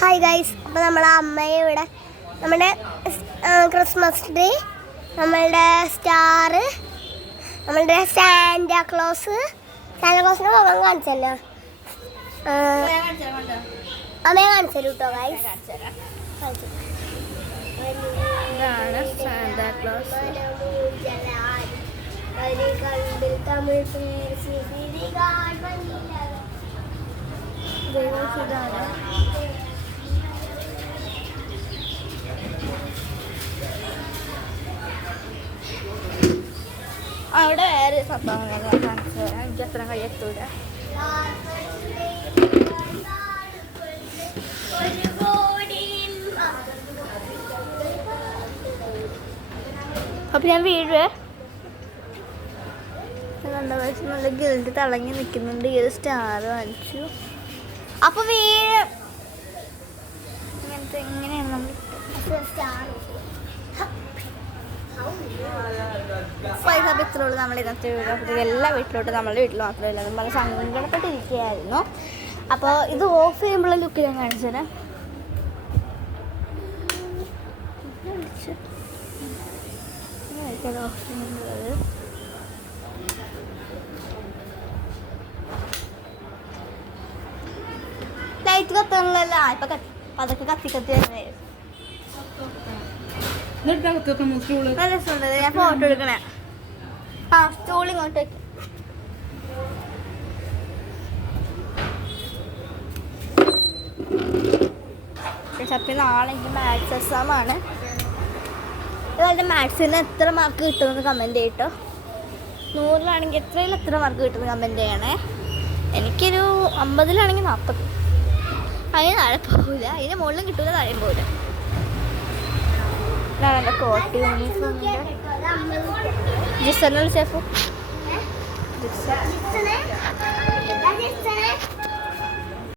Hi guys, അപ്പോൾ നമ്മളെ അമ്മയെ ഇവിടെ നമ്മുടെ ക്രിസ്മസ് ട്രീ, നമ്മളുടെ സ്റ്റാറ്, നമ്മളുടെ സാന്റാക്ലോസിനെ മുഖം കാണിച്ചല്ലോ. അമ്മയെ കാണിച്ചു തരൂ കേട്ടോ ഗൈസ്. അവിടെ വേറെ സംഭവം കാണിച്ചു തരാം. എനിക്ക് അത്ര കഴിയത്തൂല. അപ്പൊ ഞാൻ വീഴുവേ. നല്ല ഗിൽഡ് തിളങ്ങി നിൽക്കുന്നുണ്ട്. ഈ ഒരു സ്റ്റാർ കാണിച്ചു. അപ്പൊ ഇങ്ങനത്തെ എങ്ങനെയാണ് നമ്മൾ പൈസ ഇത്രയുള്ളൂ നമ്മൾ ഇന്നത്തെ വീട്. അപ്പോൾ എല്ലാ വീട്ടിലോട്ട് നമ്മുടെ വീട്ടിൽ മാത്രമല്ല, നമ്മൾ സങ്കടപ്പെട്ടിരിക്കുകയായിരുന്നു. അപ്പോൾ ഇത് ഓഫ് ചെയ്യുമ്പോഴുള്ള ലുക്ക് ഞാൻ കാണിച്ചു തരാം. ഓഫ് ചെയ്യുന്നത് ലൈറ്റ് കത്താനുള്ളതല്ല. ഇപ്പൊ അതൊക്കെ കത്തി തന്നെ. നല്ല രസമുണ്ട്. ഞാൻ ഫോട്ടോ എടുക്കണേ. സ്റ്റൂൾ ഇങ്ങോട്ട് പക്ഷെ നാളെ എനിക്ക് മാത്സ് എക്സാമാണ്. അതുപോലെ മാത്സിന് എത്ര മാർക്ക് കിട്ടുമെന്ന് കമൻറ്റ് ചെയ്യട്ടോ. 100-ലാണെങ്കിൽ എത്ര മാർക്ക് കിട്ടുമെന്ന് കമൻറ്റ് ചെയ്യണേ. എനിക്കൊരു 50-ലാണെങ്കിൽ 40. അതിന് താഴെ പോകില്ല, അതിന് മുകളിലും കിട്ടില്ല, താഴെയും പോകില്ല. ഇതാണ് എൻ്റെ കോട്ട് യൂണിഫോമിൻ്റെ. ജിസനെ വിളിച്ചപ്പോൾ